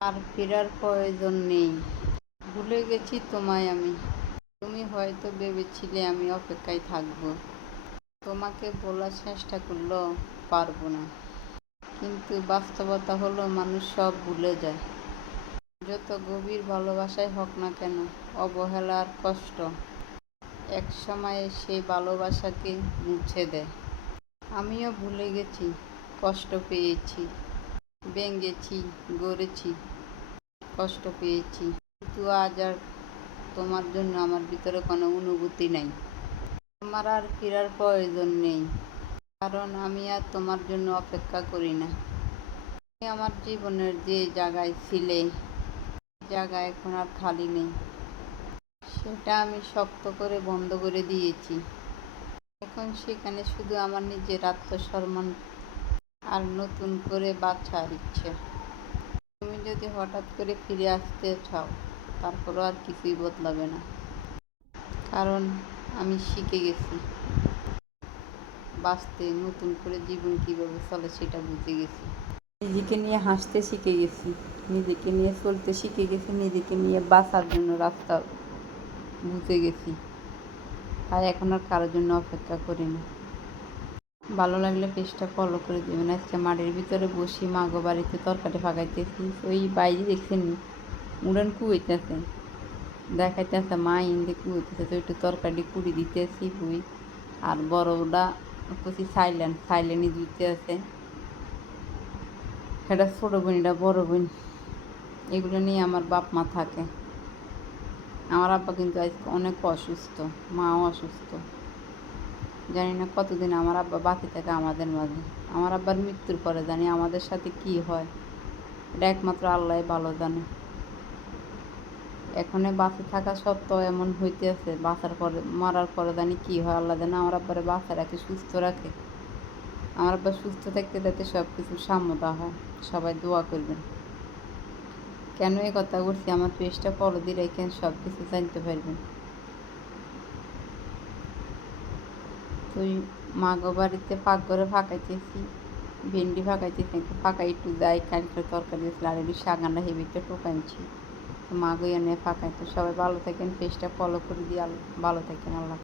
আর ফেরার প্রয়োজন নেই। ভুলে গেছি তোমায় আমি। তুমি হয়তো ভেবেছিলে আমি অপেক্ষায় থাকবো, তোমাকে বলার চেষ্টা করলেও পারবো না। কিন্তু বাস্তবতা হলো মানুষ সব ভুলে যায়। যত গভীর ভালোবাসাই হোক না কেন, অবহেলা আর কষ্ট এক সময়ে সেই ভালোবাসাকে মুছে দেয়। আমিও ভুলে গেছি, কষ্ট পেয়েছি, ভেঙেছি, গড়েছি, কষ্ট পেয়েছি, কিন্তু আজ আর তোমার জন্য আমার ভিতরে কোনো অনুভূতি নাই। আমার আর ফেরার প্রয়োজন নেই, কারণ আমি আর তোমার জন্য অপেক্ষা করি না। তুমি আমার জীবনের যে জায়গায় ছিলে, জায়গা এখন আর খালি নেই। সেটা আমি শক্ত করে বন্ধ করে দিয়েছি। এখন সেখানে শুধু আমার নিজের আত্মসম্মান আর নতুন করে বাঁচার ইচ্ছে। তুমি যদি হঠাৎ করে ফিরে আসতে চাও, তারপরও আর কিছুই বদলাবে না, কারণ আমি শিখে গেছি বাঁচতে, নতুন করে জীবন কীভাবে চলে সেটা বুঝে গেছি। নিজেকে নিয়ে হাসতে শিখে গেছি, নিজেকে নিয়ে চলতে শিখে গেছি, নিজেকে নিয়ে বাঁচার জন্য রাস্তা বুঝে গেছি। আর এখন আর কারোর জন্য অপেক্ষা করি না। ভালো লাগলে পেজটা ফলো করে দেবেন। আজকে মাটির ভিতরে বসি মাগো বাড়িতে তরকারি ফাঁকাইতেছি। ওই বাইরে দেখছেন উড়ান কুয়াইতেছে, দেখাইতেছে মা ইন্দে কুয়াইতেছে, তো একটু তরকারি কুড়ি দিতেছি বুই। আর বড়টা কচি সাইলেন্টই দিতে আছে। সেটা ছোটো বোন, এটা বড় বোন। এগুলো নিয়ে আমার বাপ মা থাকে। আমার আব্বা কিন্তু আজকে অনেক অসুস্থ, মাও অসুস্থ। জানি না কতদিন আমার আব্বা বাঁচে থাকে আমাদের মাঝে। আমার আব্বার মৃত্যুর পরে জানি আমাদের সাথে কি হয়, এটা একমাত্র আল্লাহ ভালো জানে। এখানে বাঁচে থাকা সত্ত্বেও এমন হইতে আছে, বাঁচার পরে মরার পরে জানি কি হয় আল্লাহ জানে। আমার আব্বারে বাঁচা রাখে, সুস্থ রাখে। আমার আব্বা সুস্থ থাকতে যাতে সব কিছু সাম্যতা হয়। সবাই দোয়া করবেন। কেন এই কথা বলছি, আমার পেজটা ফলো দিয়ে রেখে সব কিছু জানতে পারবেন। তুই মাগো বাড়িতে পাকঘরে ফাঁকাইতেছি, ভেন্ডি ফাঁকাইতেছি, ফাঁকাই একটু যাই কালকে তরকারি দিয়েছিল আর একটু শাগানা হেবিতে টোকাইছি। মাগো এনে ফাঁকাইতে। সবাই ভালো থাকেন, পেজটা ফলো করে দিয়ে ভালো থাকেন। আল্লাহ।